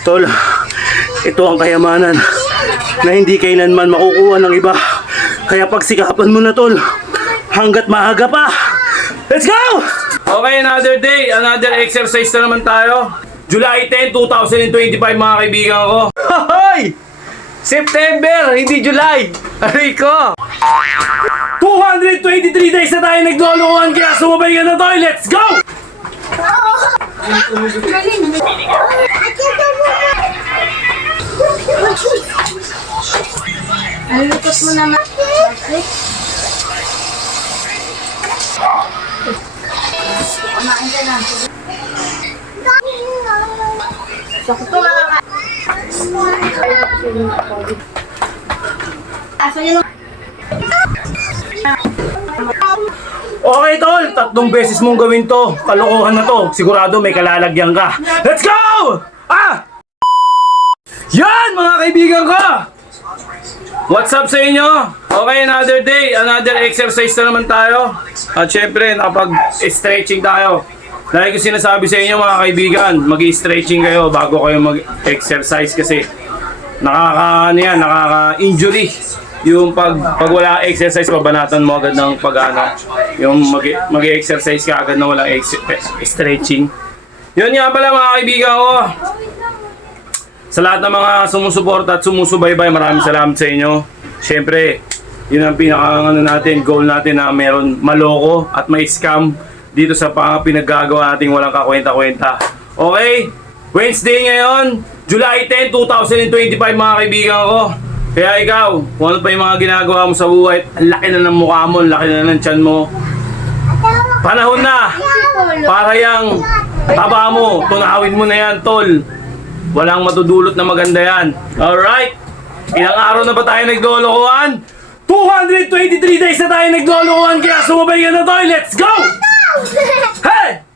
Tol, ito ang kayamanan na hindi kailanman makukuha ng iba. Kaya pagsikapan mo na, tol, hanggat maaga pa. Let's go! Okay, another day, another exercise na naman tayo. July 10, 2025 mga kaibigan ko. Hoy! September, hindi July. Aray ko! 223 days na tayo naglolokohan, kaya sumabay ka na, tol. Let's go! Nalulutot mo naman. Kumain ka na. Sakto lang. Okay, tol. 3 beses mong gawin to. Kalokohan na to. Sigurado may kalalagyan ka. Let's go! Ah! Yan, mga kaibigan ko! What's up sa inyo? Okay, another day, another exercise na naman tayo. At syempre, nakapag-stretching tayo. Dahil ko sinasabi sa inyo mga kaibigan, mag-stretching kayo bago kayo mag-exercise kasi nakaka-injury. Yung pag wala exercise, pabanatan mo agad ng yung mag-exercise ka agad na walang stretching. Yun nga pala mga kaibigan ko. Sa lahat ng mga sumusuporta at sumusubaybay, maraming salamat sa inyo. Siyempre, yun ang goal natin na meron maloko at may scam dito sa pinaggagawa nating walang kakwenta-kwenta. Okay? Wednesday ngayon, July 10, 2025 mga kaibigan ko. Kaya ikaw, kung ano pa yung mga ginagawa mo sa buhay, ang laki na ng mukha mo, ang laki na ng tiyan mo. Panahon na para yung taba mo, tunawin mo na yan, tol. Walang matudulot na maganda yan. Alright? Ilang araw na ba tayo naglolokohan? 223 days na tayo naglolokohan, kaya sumabay ka na, tol. Let's go! Hey!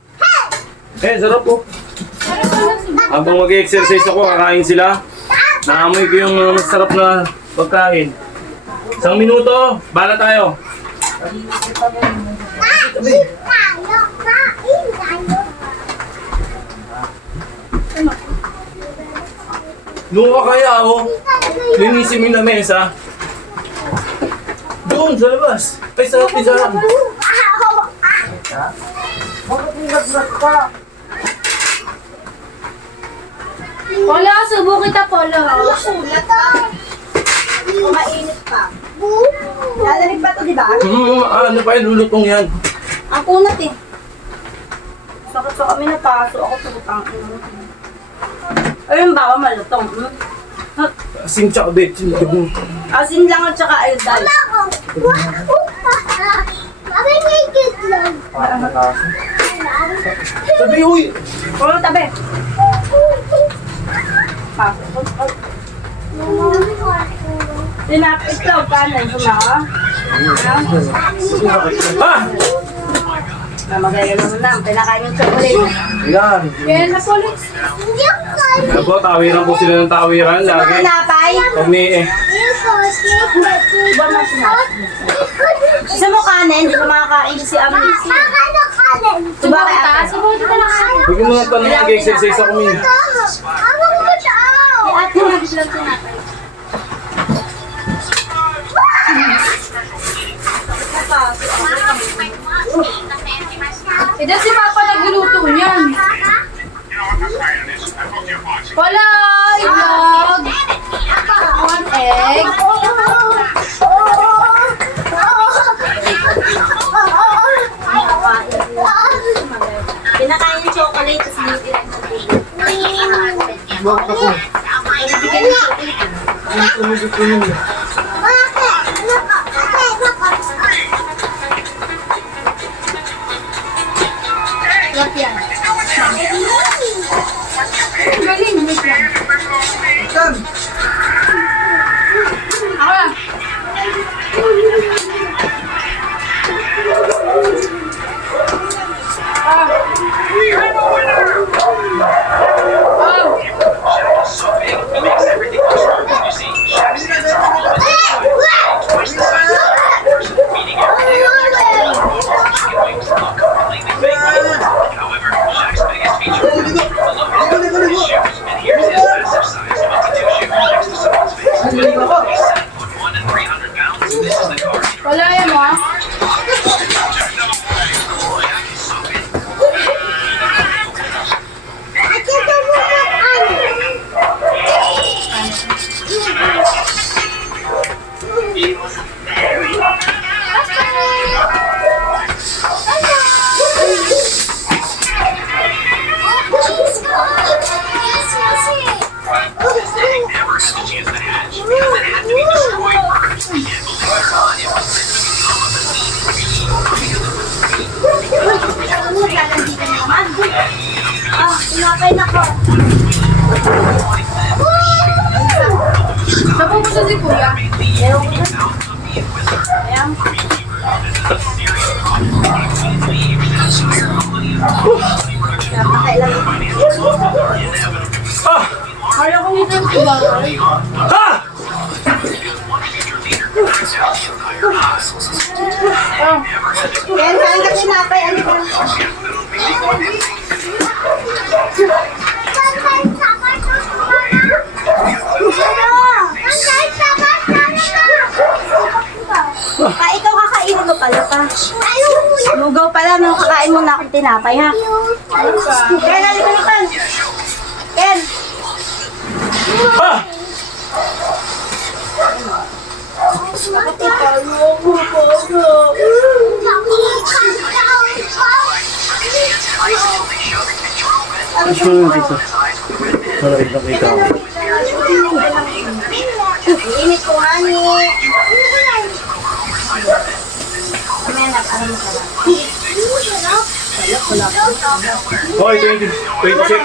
Eh, sarap po. Habang mag-exercise ako, kakain sila. Naamoy ko yung masarap na pagkain. 1 minuto, bala tayo. Luha kaya ako. Linisin mo yung lamesa. Doon, sa labas. Ay, sarap pizza. Polo, subo kita, Polo. Sulat ah. Mainit pa. Lalalig pa to, di ba? Ano pa yung lulutong yan? Ang kunat eh. Sakit sa kami na paso. Ako tutang. Ayun ba ako malutong? Asin tsaka betsin. Asin lang at saka ayodal. Sabi, huy! Polo, tabi. Pasok. Tinapit daw ka na yung sumaka. Ah! Magaling naman lang. Pinakain yung chocolate. Yan. Kaya na, Polo. Ano po, tawiran po sila ng tawiran. Lagi. Napay. Pag may Iba na sinabi. Isa mo kanin, di ba makakain si Amnesty? Diba kaya? Subukan ka lang kanin. Huwag mo na tanong mag-exercise ako min. Ate, nabis lang sinapay. Eh, si Papa nagluluto niyan. Wala! Itlog! One egg! Pinakain yung chocolate, tapos nilitin ang chocolate. Bakit ako? Bigyan yung chocolate. Ang tumigit ko nun. Lap yan. Galing, wait lang. Ako lang. Sinakay na ko. Saan po si Kuya? Ewan ko na. Ayan. Napakailan. Ah! Kaya ko nito yung bagay. Ha! Yan, kain ka sinapay. Ano ba? Ikaw kakainin mo pala pa. Lugaw pala, no? Kakain mo na akong tinapay, ha? Ken, halika na, Ken. Ken. Ah! Bakit ikaw? Lugaw po. Gusto mo dito. Para kita ko. Init ko nga ni. Mamaya na, para mo sarap. Hoy, 26.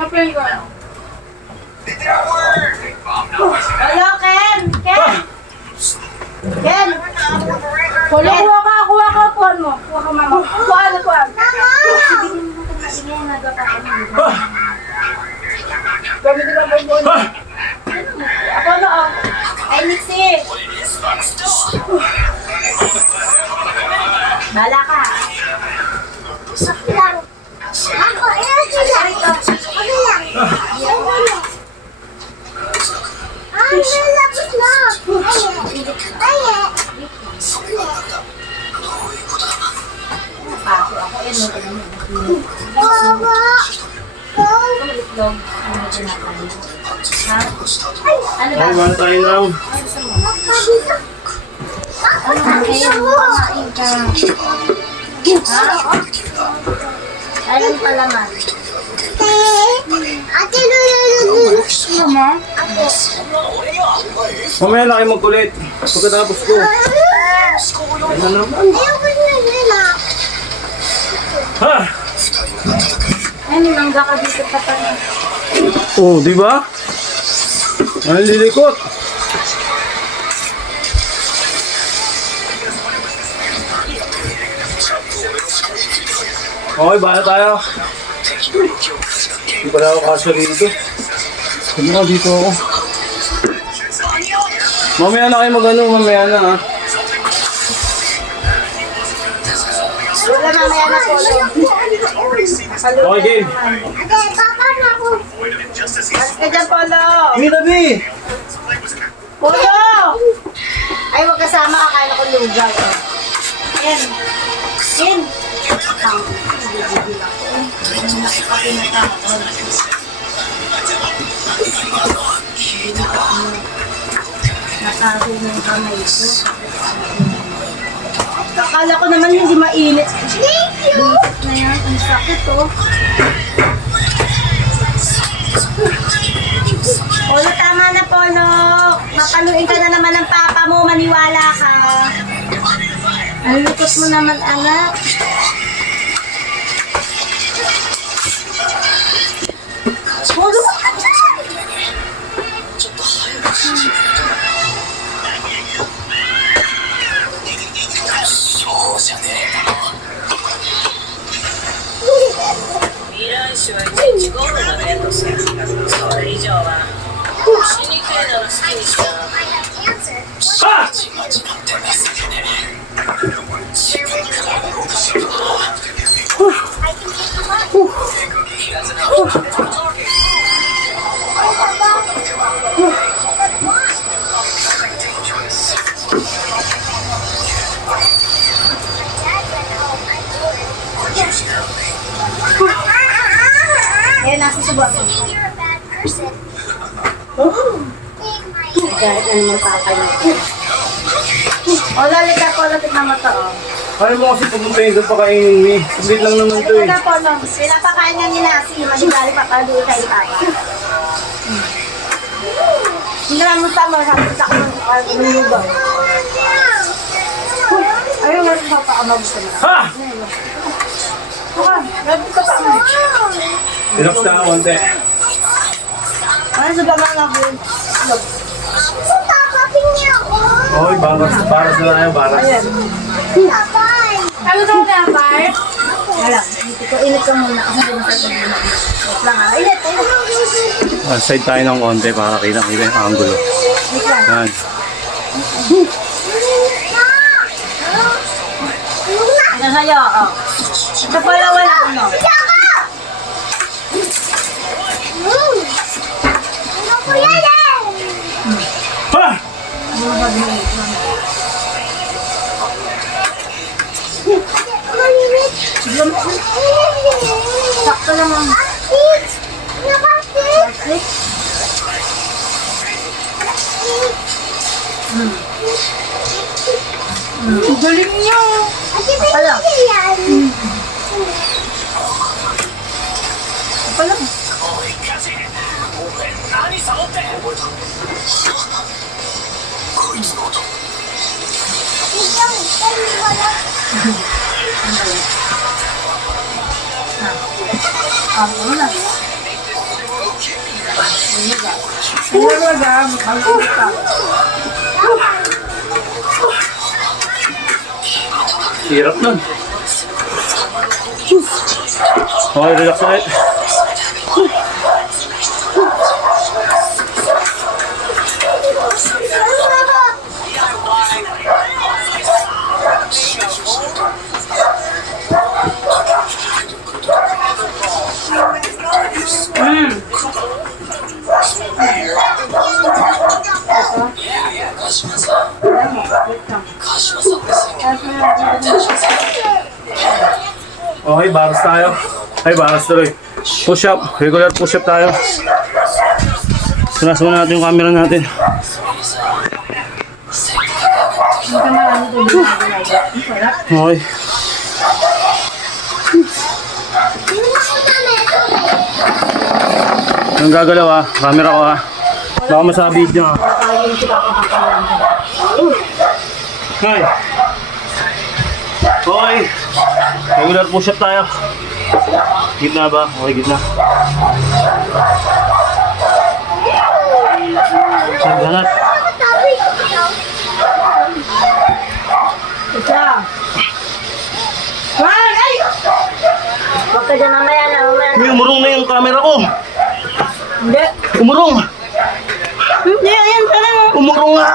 Napay ko. Hello, Ken! Ken! Ken! Kuya, kuha ka, puhan mo. Kuha ka, mama. Puhan. Ah! Gamit ka ba mo? Ah! Ako na, oh. Ay, Nixie! Bala ka. Ako, ano ba? Ay, wala tayo lang. Kumain ka. Ha? Anong palaman? Mama? Mamaya na kayo magkulit. Pagkatapos ko. Ano naman? Ha! Ay, minangga ka dito pa pa. Oh, di ba? Ang lilikot. Okay, bahala tayo. Hindi pala ako kasya rito. Sabi ko, dito ako. Mamaya na kayo mag-ano, mamaya na ha. Wala mamaya na po. Okay, game. Mas ka dyan, Polo. Hindi tabi! Polo! Ay, huwag kasama. Kakain ako lugaw. Yan. Yan. Nakaso ng kamay ko. Akala ko naman hindi mainit. Thank you! Na yan, ang sakit oh. Polo, tama na Polo. Mapaluin ka na naman ng papa mo, maniwala ka. Ang lukot mo naman, anak. Polo, ka dyan! Ha! Ayan, nasa subuan mo. Kahit ano mo papa niya. O, lalika ko, lalika mo to, oh. Kaya mo kasi pumuntahin doon pa kainin ni. Saglit lang naman to eh. Ito na po, no. Pinapakain nga ni Nasi. Maligali pa paluin kay Papa. Hindi na mo tama. Sabi sa akin ng lugar. Ayun nga sa Papa. Amag gusto na. Ha! Buka. Grabe ka pa. Relax na ako konti. Ano sa baba nga po? Oy, baras na tayo, baras. Ano daw na, Bar? Wala. Ito, init ka muna. Kasi hindi masarap na. Wait lang ha. Init. Side tayo ng konti para kita-kita yung angulo. Wait lang. Yan. Ito sa'yo, oh. Ito pala wala ano. Ha! Sakto naman. Plastic. Galing niyo. Pala. Pala. Ano na? Hirap nun. Okay, relax ulit. Okay, baras tayo. Ay, baras tuloy. Push up. Regular push up tayo. Tunas muna natin yung camera natin. Okay. Ang gagalaw ah. Camera ko ah. Baka masabi video ah. Hi. Okay. Regular push up tayo. Gitna ba? Okay, gitna. Sandanat. Isa. Juan, ay! Huwag ka dyan mamaya na. Uy, umurong na yung camera ko. Hindi. Umurong. Hindi, ayan ka lang. Umurong nga.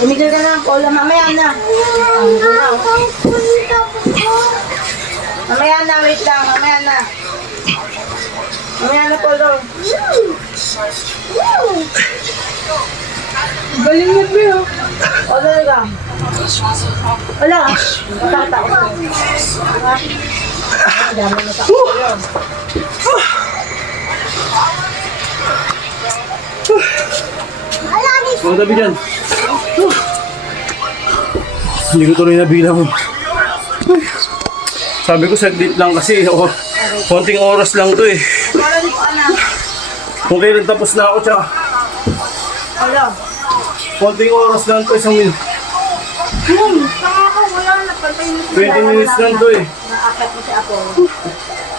Tumigil ka na. Paula, mamaya na. Mamaya na, wait lang. Mamaya na. Mamaya na, Paula. Galing niyo, Bro. Paula, ka. Wala. Tatakot ko. Dami na takot ko yun. Mga tabi dyan. Hindi ko tuloy nabilang. Sabi ko saglit lang kasi konting oras lang to eh. Paula, di ka na. Kung kailan tapos na ako tsaka Paula. konting oras lang to, isang minute. Tama ko, wala na. Patay na. 20 minutes lang to eh. Naakit mo si Apo.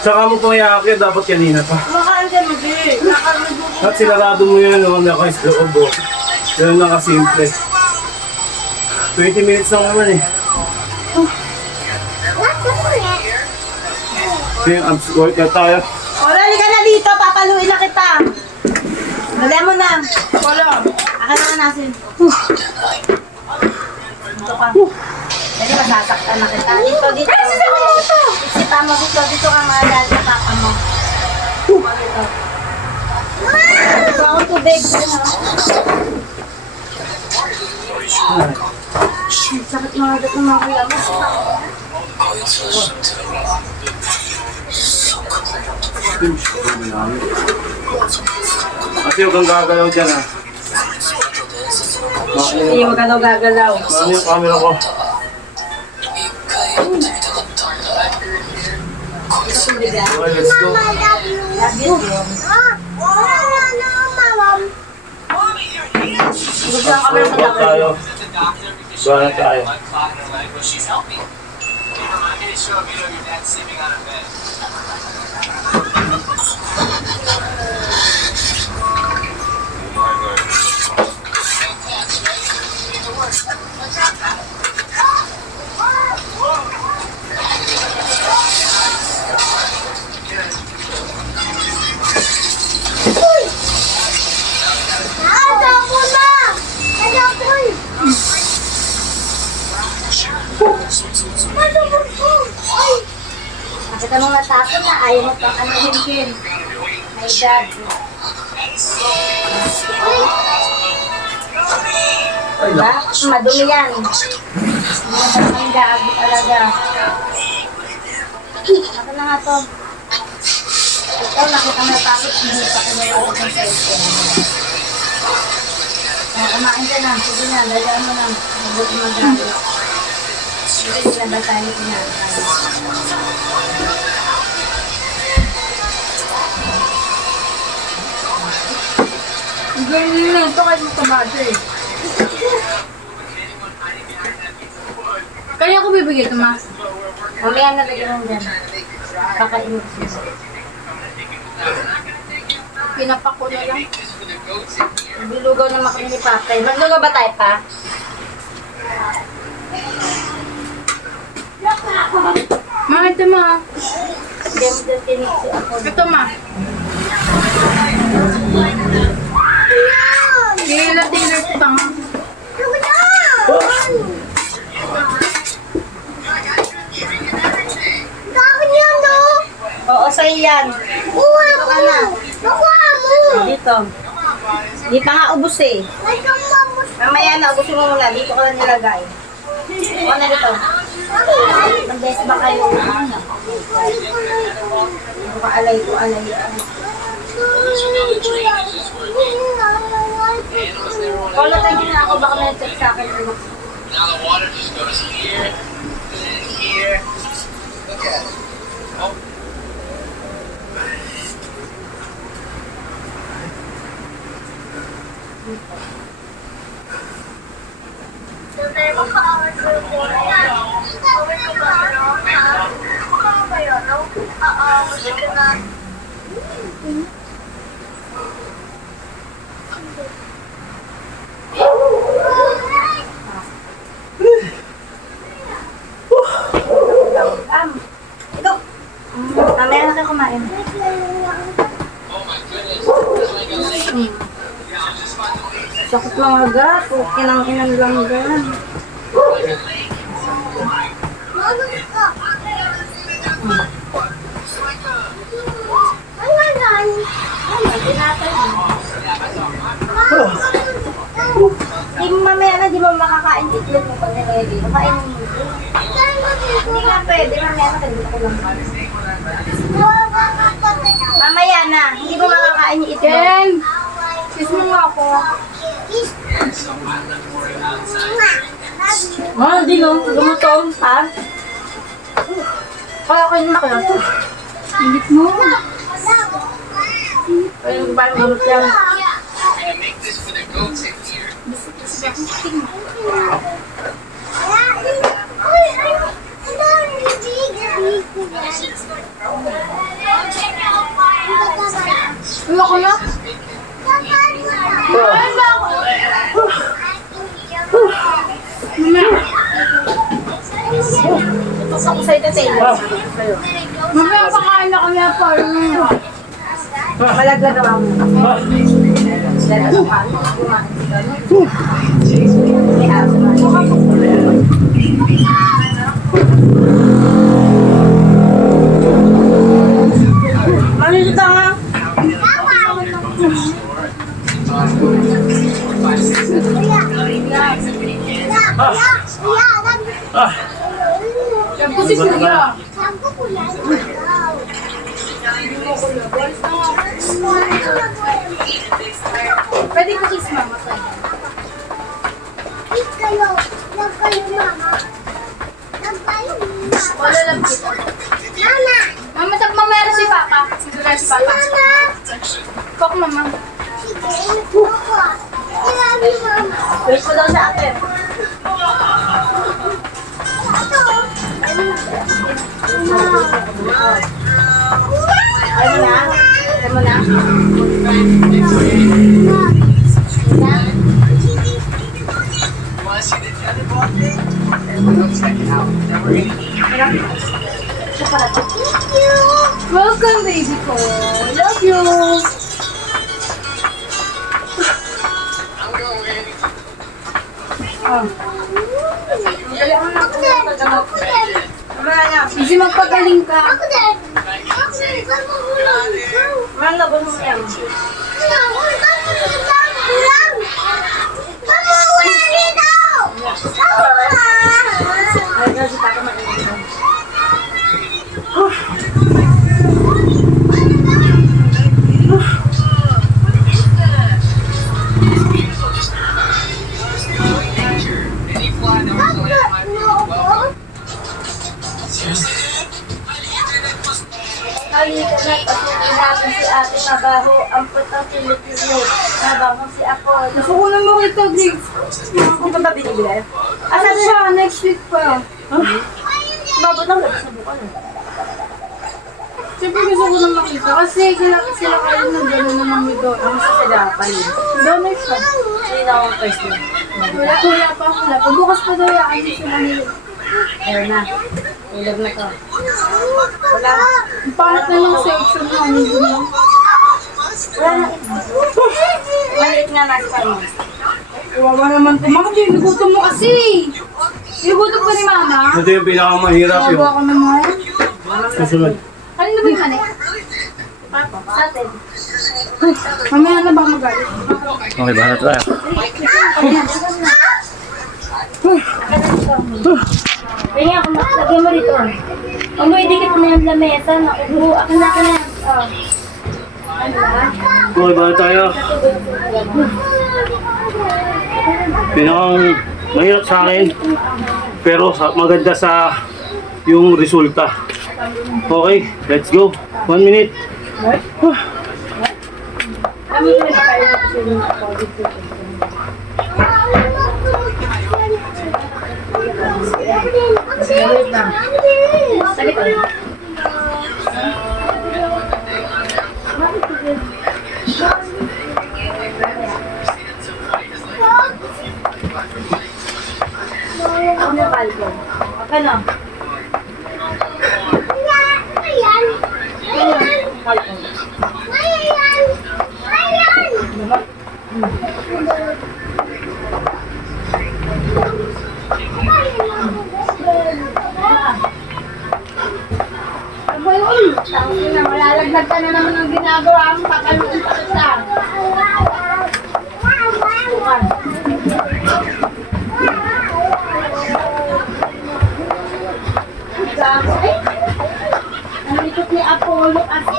Saka mo pang iakit, dapat kanina pa. Makain ka, Magi. At sinarado mo yun nung naka-loob mo. Ganun lang kasimple. 20 minutes lang naman eh. Sige, abs workout tayo. Paula, halika na dito. Papaluin na kita. Dali mo na. Wala. Akin na nga nasin. Dito ka. Dali, masasaktan na kita. Dito, dito. Iksita mo dito. Dito ka mga dahil sa papa mo. Dito. Ito akong tubig. Sakit mga gat ng mga kuya mo. Kasi huwag kang gagalaw dyan ha. Hindi, wag ka daw gagalaw. Ano yung camera ko? Okay, let's go. Love you. Gusto lang kami ng Ba't tayo? Bahan tayo. Nakita mo nga tapon na ayaw mo pang ano Kim. My God. Diba? Madumi yan. Hindi mo pa naman gaagi talaga. Ako na nga to. Ito, nakita mo tapos hindi pa kinawa ng cellphone. Kumain ka na. Sige na, dalaan mo na. Mabuti mag-gaagi. Sige, sila tayo pinatay. Ganyan lang ito kahit magkabado eh. Kaya ako bibigay ito, ma. Mamaya na lagyan mo dyan. Kakainin ko siya. Pinapako na lang. Bilugaw na makina ni Papay. Maglugaw ba tayo pa? Ma, ito ma. Hindi mo dyan tiniksi ako. Ito ma. Kaya dinner ko tanga. Oo, sa'yo yan. Kuha ka na. Nakuha mo. Dito. Di pa nga ubus eh. Mamaya na, ubusin mo muna. Dito ka lang nilagay. Kuha na dito. Mag-best ba kayo? Dito ka alay ko, alay. Wala tayo na ako. Baka may check sa akin. Now the water just goes here, then here. Look at it. Oh. Ito. Mamaya na kayo kumain. Oh my goodness. It's like a lake. Sakit mga gat. Inang-inang lang gan. Di mo mamaya na, di mo makakain itlog mo pag nilagay. Makain mo. Hindi nga pwede, mamaya na dito ko lang. Mamaya na, hindi mo makakain yung itlog. Ken! Kiss mo nga ako. Ah, di no, gumutom, ha? Kaya kayo na kayo. Ingit mo. Kaya ba yung gamot yan? I'm gonna make this for the goats in here. Uy, ako na. Tapos ako sa'yo tayo. Mamaya pakain ako niya pa. Malaglag naman mo. Malito nga. Sabi ko si Kuya. Pwede ko kiss mama sa'yo. Wala lang dito. Mama, tag mamaya si Papa. Siguro si Papa. Kok, Mama. Wait mo daw sa akin. Ayaw mo na? Ayaw mo na? Want to see the tetherball thing? We'll check it out. Then we're gonna eat. Welcome, baby ko. Love you. I'm going, Randy. Mamaya na. Easy magpagaling ka. Mamaya na, bulong mo yan. Ayaw na si Papa mag-inom. Any fly that was going at my field, welcome. Halika na, pasukin natin si ate mabaho. Ang putang Pilipino. Mabaho si ako. Gusto ko na makita, Griggs. Hindi pa ba binibili? Asan siya? Next week pa. Babot lang gabi sa bukan. Siyempre gusto ko na makita. Kasi sila kayo na gano'n na naman doon. Ang sasadapan. Donor siya. Hindi na akong first na. Wala pa. Bukas pa daw yan. Hindi sila nila. Ayun na. Ulag na to. Wala. Ang pangit na yung section na. Hindi na. Wala na. Maliit nga nasa pa mo. Iwawa naman ito. Mama, ginugutom mo kasi. Ginugutom pa ni Mama. Ito yung pinakamahirap yung Iwawa ko naman. susunod. Kanina ba yung hanik? Papa, sa atin. Mamaya na ba magalit? Okay, bahala tayo. Kaya ako, lagyan mo rito. Amoy, dikit mo na yung lamesa. Nakubo. Akin na. Oh. Ano ba? Okay, bahala tayo. Pinakang mahirap sa akin. Pero maganda sa yung resulta. Okay, let's go. 1 minute. Kami ko na kayo kasi yung wait lang. Sabi ko. Ano yung balcon? Okay na. Balcon. Aba yun. Tangin na. Malalaglag ka na naman ang ginagawa mo. Papaluin pa kita. Ang likot ni Apollo kasi.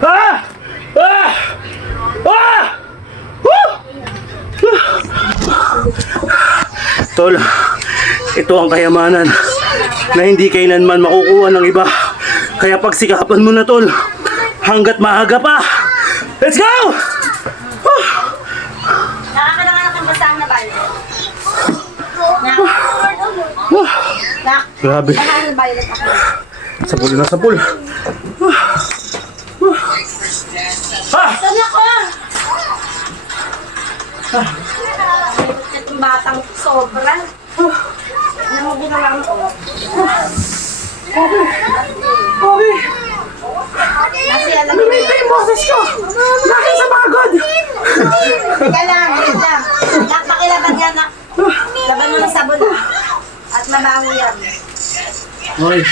Ah! Ah! Ah! Woo! Tol, ito ang kayamanan na hindi kailanman makukuha ng iba. Kaya pagsikapan mo na, tol, hanggat maaga pa. Let's go! Nakakalangan ang basahan na bayo. Grabe, Nakakalangan ang bayo ako. sapul na sapul. Ah! Saan ako? Itong batang sobra. Ano mo ginawa mo? Okay, Kasi alam mo ito yung boses ko. Dahil sa pagod. Teka lang, wait lang. Pakilaban yan na. Laban mo ng sabon ha. At mabango yan. Okay.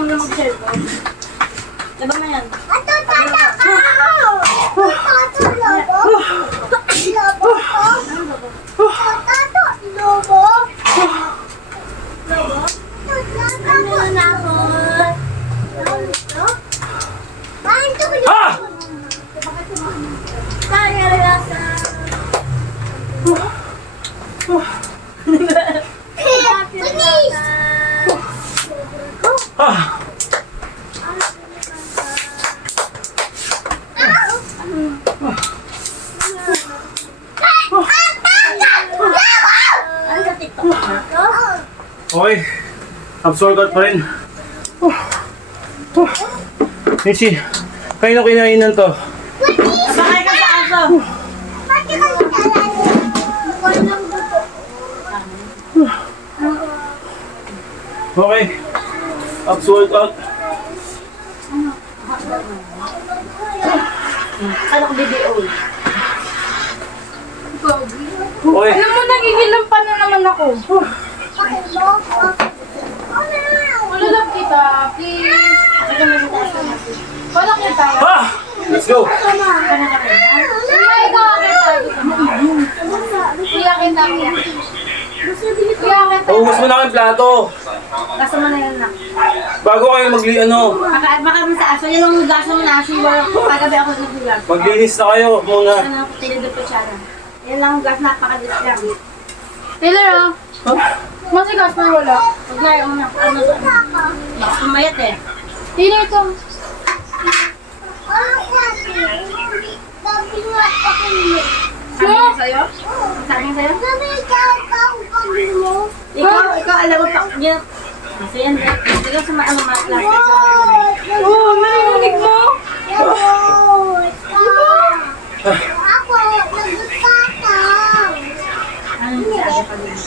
mo na mag-cellphone. Diba na yan? Ah! Ah! Ano sa TikTok na? Okay. Absorb pa rin. Michi, kayo kinainan to. Sakay ka sa aso. Okay. Absorb out. Ano ko BBO? Okay. Alam mo, nagigilam pa na naman ako. Wala lang kita, please. Wala kita. Ah! Let's go! Kuya, ikaw akin tayo. Kuya, kita. Kuya, kita. Ubus mo na kayong plato. Gaso mo na yan na. Bago kayo Baka mo sa aso, yun ang gaso mo na aso. Pagabi ako nagbugas. maglinis na kayo muna. Ano ako, tinidor ko siya na. Yan lang ang gas, napakalis lang. Taylor, ah. Masigas na wala. Huwag na yung ano to. Baka pumayat eh. Taylor, ito. Sabi ko sa'yo? Sabi ko sa'yo? Ikaw alam mo pa. Yan. Kasi yan, ikaw sa ano matlas. Oh, narinig mo? Ano yung sabi pa din?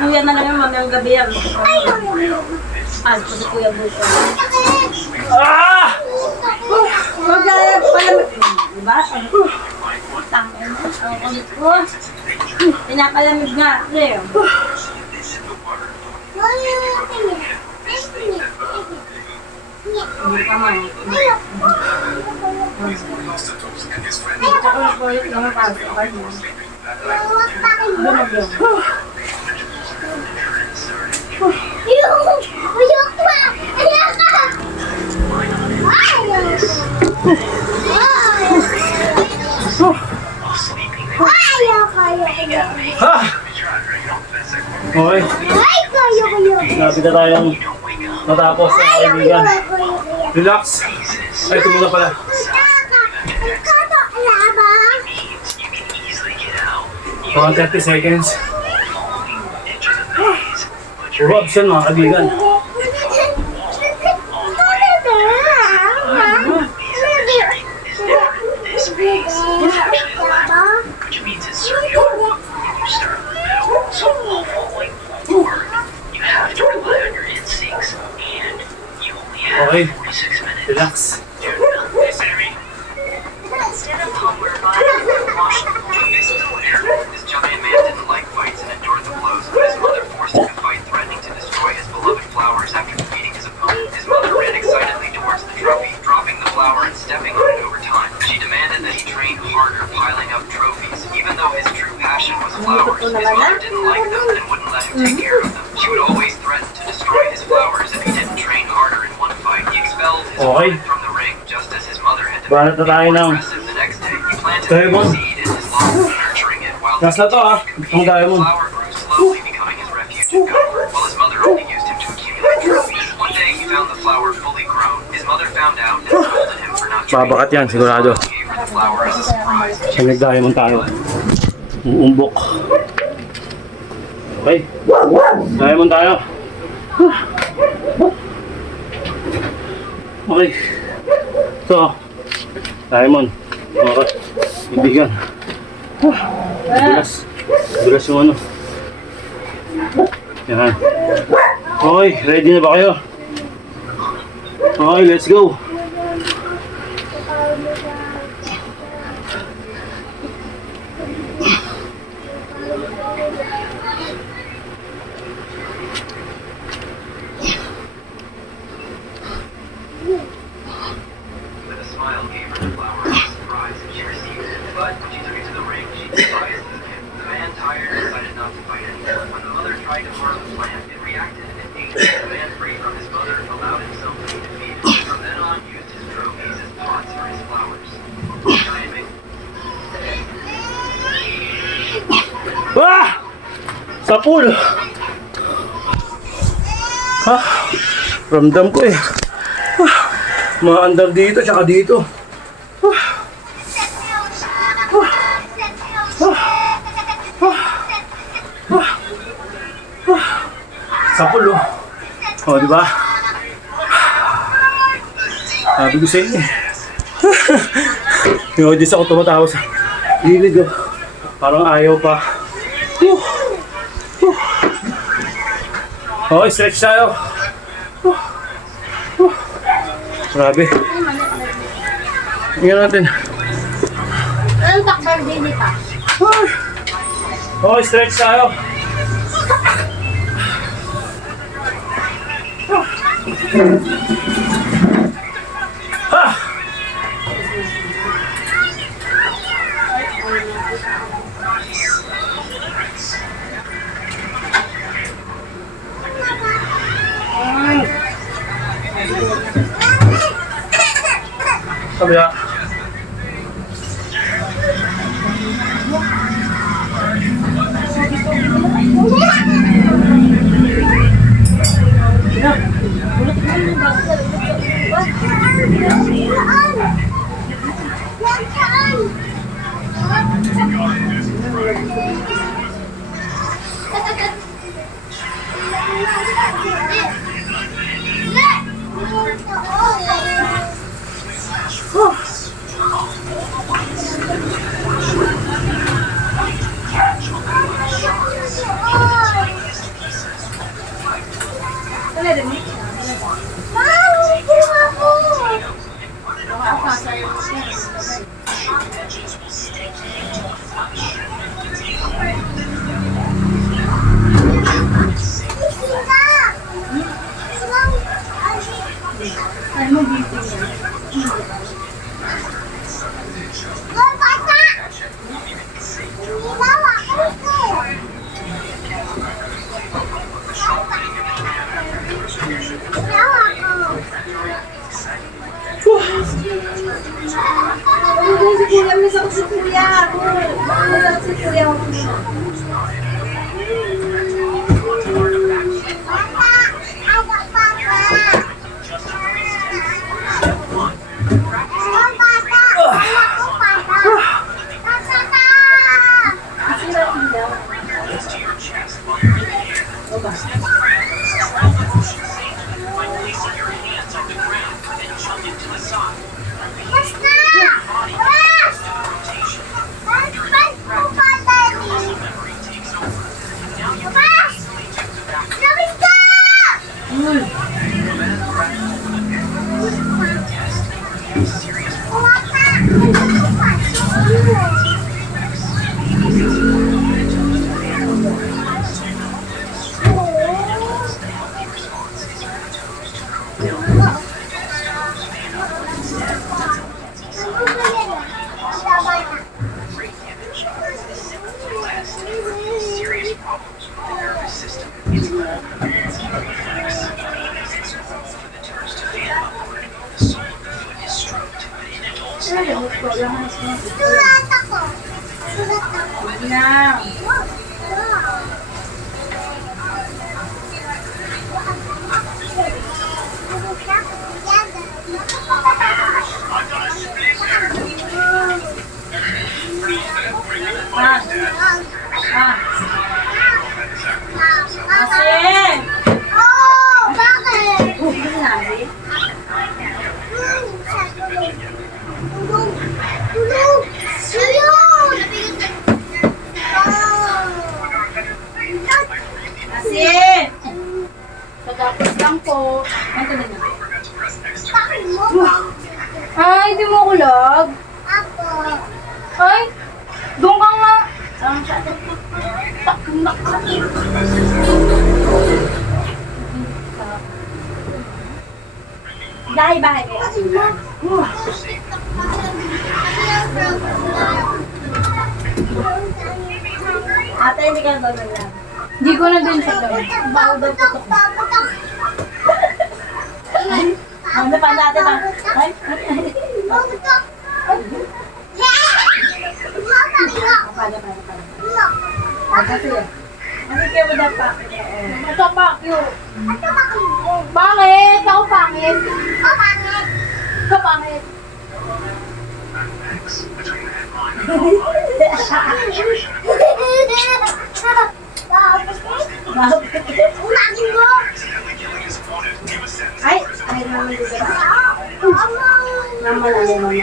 Kuya na lang yung mamayang gabi yan. Ah, kasi kuya buko. Ah! Huwag na yan pala. Diba? Tangin mo. Ang ulit ko. Pinapalamig nga. Leo. Hindi ka man. Ito ko na kulit lang ang pasok. Lumag yun. Ha! Okay. Lapit na tayong matapos na kaibigan. Relax. Ay, ito muna pala. Mga 30 seconds. Puro option mga kaibigan. Which means it's circular. You start in the middle, so all falling, or you have to rely on your instincts, and you only have Okay. 46 minutes. Relax. Hey, Sammy. Instead of Homer buying this little airman, this giant man didn't like fights and endured the blows, but his mother forced him to fight, threatening to destroy his beloved flowers after defeating his opponent. His mother ran excitedly towards the trophy, dropping the flower and stepping on it over time. She demanded that he train harder, piling up trophies. Even though his true passion was flowers, his mother didn't like them and wouldn't let him take care of them. She would always threaten to destroy his flowers if he didn't train harder in one fight. He expelled his Okay. opponent from the ring, just as his mother had Banat na tayo ng aggressive the next day. He planted Diamond. a seed in his lung, nurturing it while Last na to ah. Ang the diamond. flower grew slowly, becoming his refuge and comfort, while his mother only used him to accumulate trophies. One day, he found the flower fully grown. His mother found out and scolded him for not training. Babakat yan, sigurado. Gave her the flower as a surprise. Sa nag-diamond tayo. Uumbok. Okay. Diamond tayo. Okay. So, diamond. Okay. Ibigan. Bilas. Bilas yung ano. Yan. Okay, ready na ba kayo? Okay, let's go. trying to harm the plant, it reacted and ate the command free from his mother and allowed himself to be defeated. From then on, used his trophies as pots for his flowers. Giant man. Ah! Sapul! Ha? Ramdam ko eh. Ah, maandar dito, tsaka dito. Sapul oh. Oh, di ba? Sabi ko sa inyo eh. Yung audience ako tumatawa sa gilid oh. Parang ayaw pa. Okay, stretch tayo. Grabe. Tingnan natin. Anong takbar din pa? Okay, stretch tayo. Ha! Kabila. Si Kuya, may sakit si Kuya. May sakit si Kuya. Serious problems with the nervous system. It's called reflex. When the turns to fan upward, the sole of the foot is stroked, but in adults, the elbow Pagkapos lang po. Ay, di mo kulag. Ay, doon ka nga. Dahil bahay ko. Ate, hindi ka na lang. Hindi ko na din siya gawin. Ano pa natin ang... Ay? Ano kayo mo dapat? Ito pa, cute. Bakit? Ako pangit. Ikaw pangit. Ay, ay naman dito. Naman ano naman.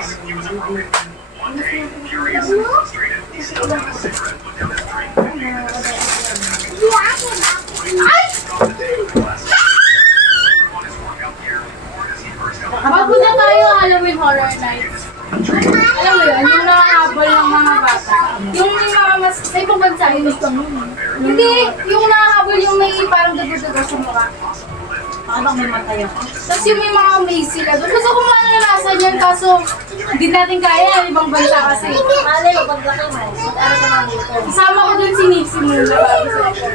Bago na tayo Halloween Horror Nights. Alam mo yun, yung nakahabol ng mga bata. Yung may mga mas, sa ibang bansa, hindi, yung nakahabol yung may parang dugo-dugo sa mukha. Paano may matay ako? Tapos yung may mga maze sila. Gusto ko malalasan yan, kaso hindi natin kaya, ibang bansa kasi. Malay mo, paglaki mo. Ano ka naman dito? Isama ko dun si Nipsey muna bago sa akin.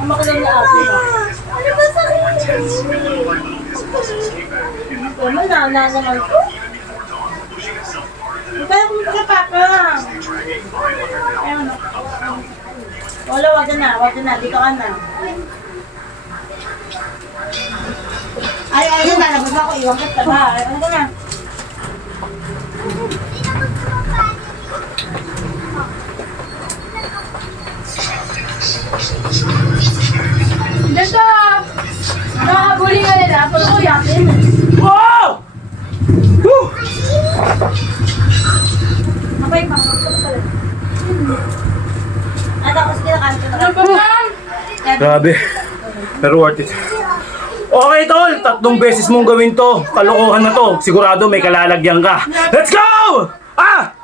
Ang makilang na ate mo. Ano ba sa akin? Wala na naman ko. Kaya kung ka papa. Ayun. Wala, wag na. Dito ka na. Ay, ayun na. Labas ako. Iwan ka ba? Ano ka na? Dito! Nakahabulin ka nila. Pero ko yakin. Wow! Woo! Abay, tapos kinakanta na. Ano ba, ma'am? Grabe. Pero worth it. Okay, tol. 3 beses mong gawin to. Kalokohan na to. Sigurado may kalalagyan ka. Let's go! Ah!